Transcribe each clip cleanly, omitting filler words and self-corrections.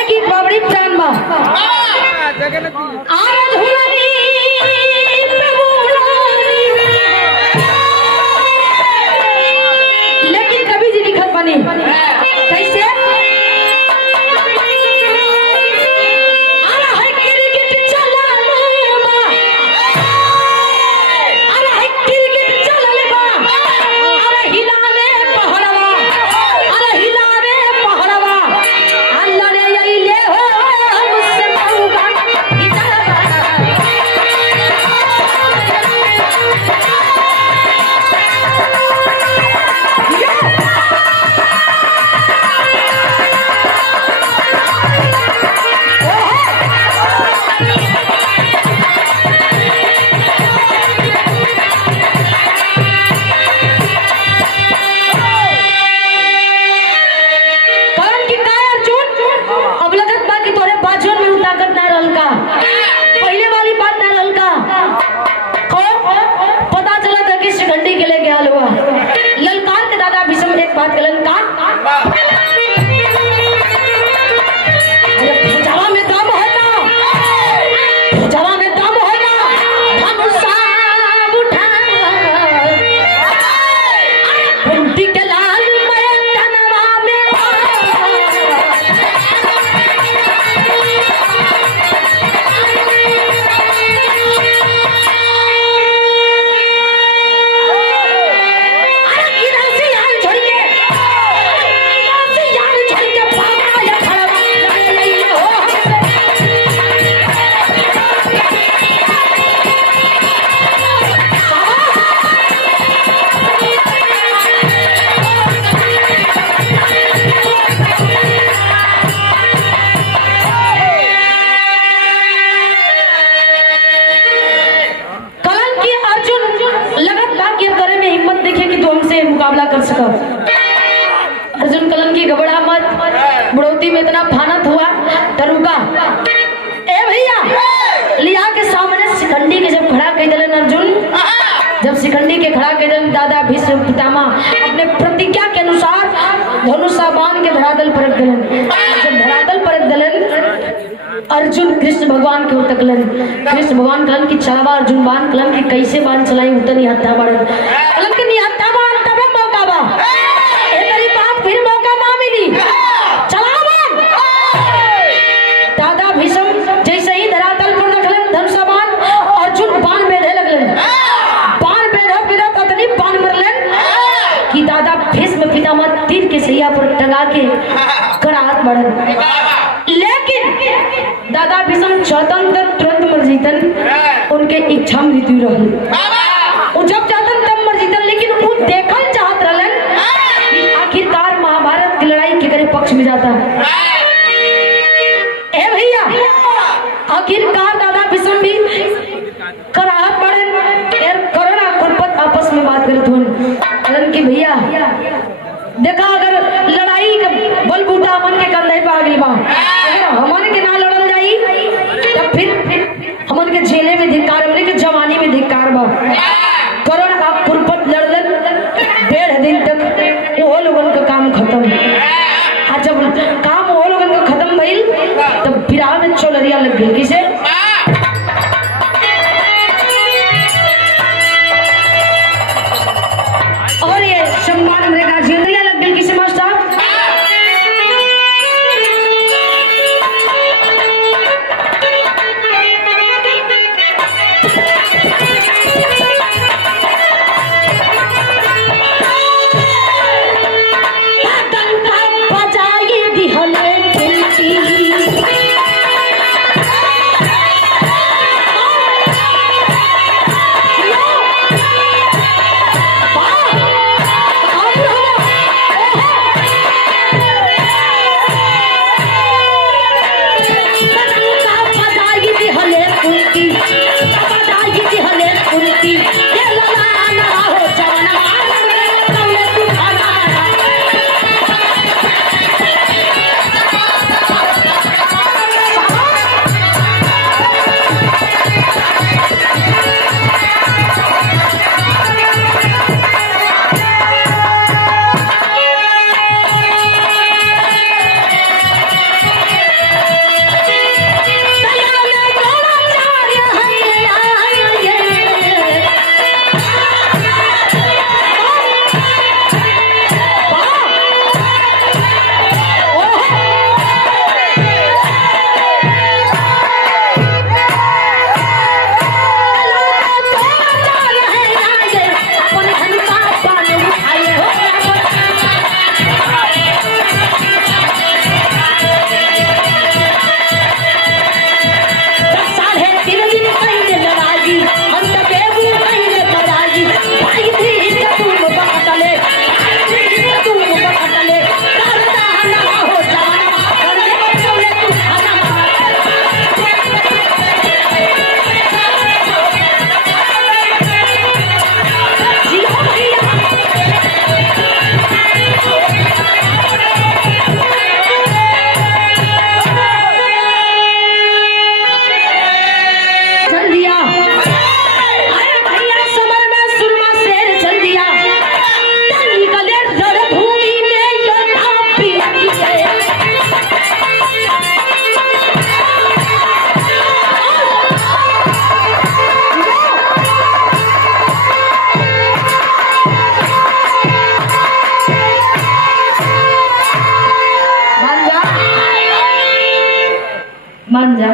है कि बाबरी प्राण बा आरज हुआनी लेकिन कभी जी लिखत बनी कैसे बात गलन का जवा में दम है ना जवा में दम है ना हम सब उठा कुंती के लाल में धनवा में मुकाबला कर सका। अर्जुन कलन की घबरा मत बढ़ोती में इतना फानत हुआ तरुका ए भैया लिया के सामने शिखंडी के जब खड़ा कर दिलन अर्जुन जब शिखंडी के खड़ा कर दिलन दादा भीष्म पितामह अपने प्रतिज्ञा के अनुसार धनुषा बाण के धरातल परख दिलन जब धरातल परख दिलन अर्जुन कृष्ण भगवान के उतकलन कृष्ण भगवान कलन की चलावा अर्जुन बाण कलन की कैसे बाण चलाई उतनी हत्या बाण कलन के निहत्ता बाण तब मौका बा ए तेरी बात फिर मौका ना मिली चला बाण दादा भीष्म जैसे ही धरातल पर रखलन धनुषा बाण अर्जुन बाण बेधे लगलन बाण बेधे बेधे कतनी बाण मरलन कि दादा भीष्म पितामह तीर के सैया पर टंगा के करात बढ़न लेकिन दादा भीष्म स्वतंत्र तुरंत मर जीतन उनके इच्छा मृत्यु रहल वो जब चाहतन तब मर जीतन लेकिन वो देखल चाहत रहलन कि आखिरकार महाभारत की लड़ाई के करे पक्ष में जाता ए भैया आखिरकार दादा भीष्म भी कराहत पड़न यार करुणा कुरपत आपस में बात करत हुन कहलन कि भैया देखा अगर लड़ाई का बलबूता हमन के कंधे पे आ गई बा अगर हमन के ना लड़ल जाई तब फिर हमन के झेले में धिक्कार हमने के जवानी में धिक्कार बा करण का कुरपत लड़लन 1.5 दिन तक वो लोगन का काम खत्म आ जब काम वो लोगन का खत्म भइल तब बिराह में चोलरिया लग गई किसे और ये सम्मान मृगा झेलिया लग गई किसे मास्टर मान जा।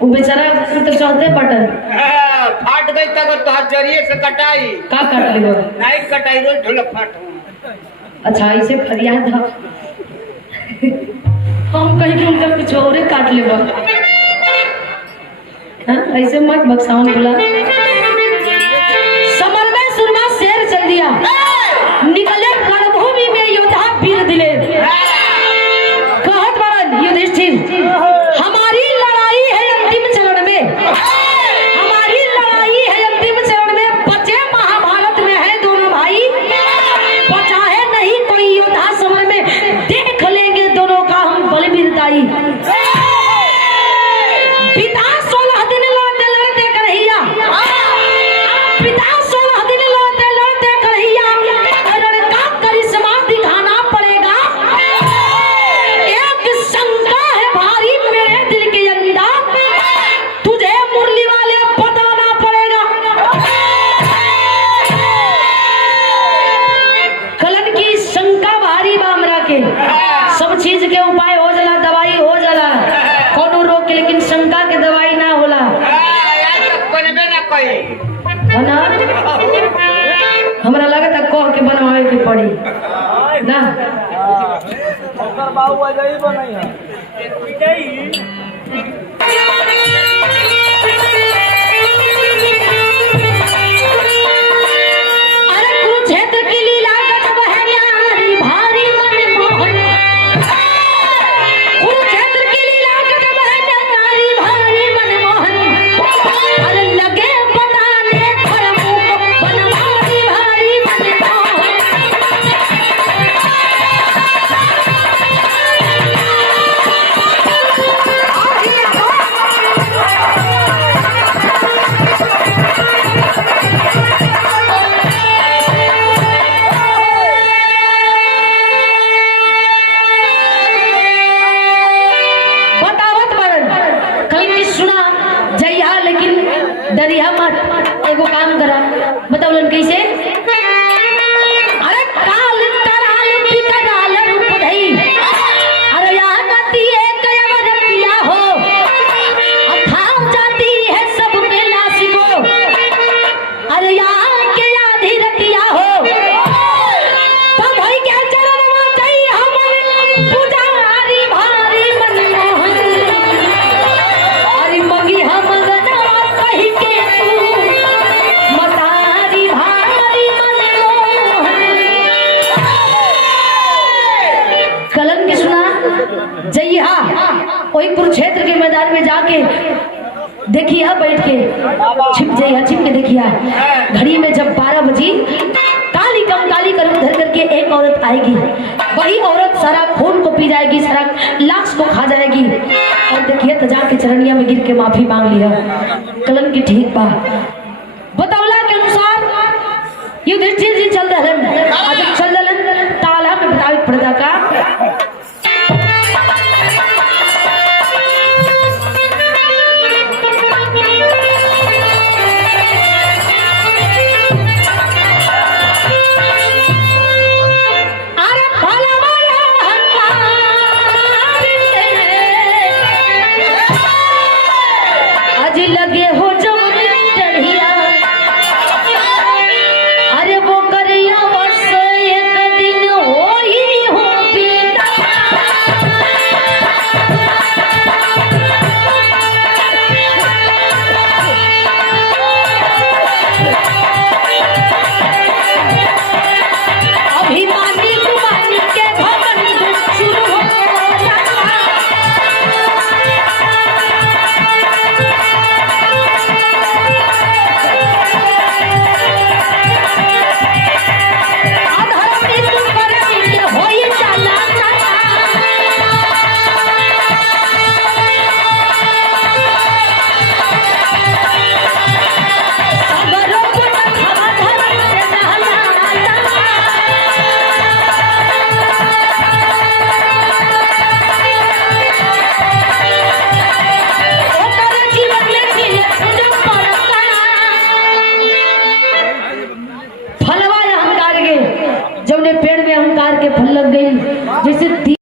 वो बेचारा तो चौथे पटल फाट गई तक तो जरिए से कटाई का काट ले नहीं कटाई रोज ढोलक फाट। अच्छा इसे फरियाद है हम कहीं के उनका कुछ और ही काट ले ऐसे मत बक्साउन बोला। समर में सुरमा शेर चल दिया निकले रणभूमि में योद्धा वीर दिले कहत बरन युधिष्ठिर हमारी लड़ाई है अंतिम चरण में, हमारी लड़ाई है अंतिम चरण में, बचे महाभारत में है दोनों भाई, बचा है नहीं कोई योद्धा समर में, देख लेंगे दोनों का हम बल वीरताई। पिता 16 दिन लड़ते लड़ते कन्हैया, पिता 16 दिन लड़ते लड़ते कन्हैया, रण का करिश्मा दिखाना पड़ेगा। एक शंका है भारी मेरे दिल के अंदर, तुझे मुरली वाले बताना पड़ेगा। कलन की शंका भारी बामरा के, सब चीज के उपाय हो जाला, दवाई हो जाला, कोनो रोग के, लेकिन शंका के दवाई ना होला ना। हमरा लगे था कह के बनवावे के पड़ी ना। बाबू आ जाई बनाई है डरिया मत। एगो काम करा बताओ कैसे। अरे काल कराल पिकराल रूप धई, अरे यहाँ गति एक पिया हो, अथाव जाती है सबके लाश को, अरे यहाँ के आधी रतिया हो, तो भाई क्या चरण में चाहिए हम पुजारी भारी मनमोहन, अरे मंगी हम कोई कुरुक्षेत्र के मैदान में जाके देखिए बैठ के छिप जाइए, छिप के देखिए। घड़ी में जब 12 बजी काली कंकाली कर धर करके एक औरत आएगी, वही औरत सारा खून को पी जाएगी, सारा लाश को खा जाएगी, और देखिए तो जाके चरणिया में गिर के माफी मांग लिया। कलन की ठीक बा बतौला के अनुसार युधिष्ठिर जी चल दलन, चल दलन ताला में बतावित पड़ता का लगे हो जो चढ़िया, अरे वो करिया बस एक दिन हो ही हो बीता। अभिमानी कुमारी के भवन शुरू हो पेड़ में अहंकार के फल लग गई जैसे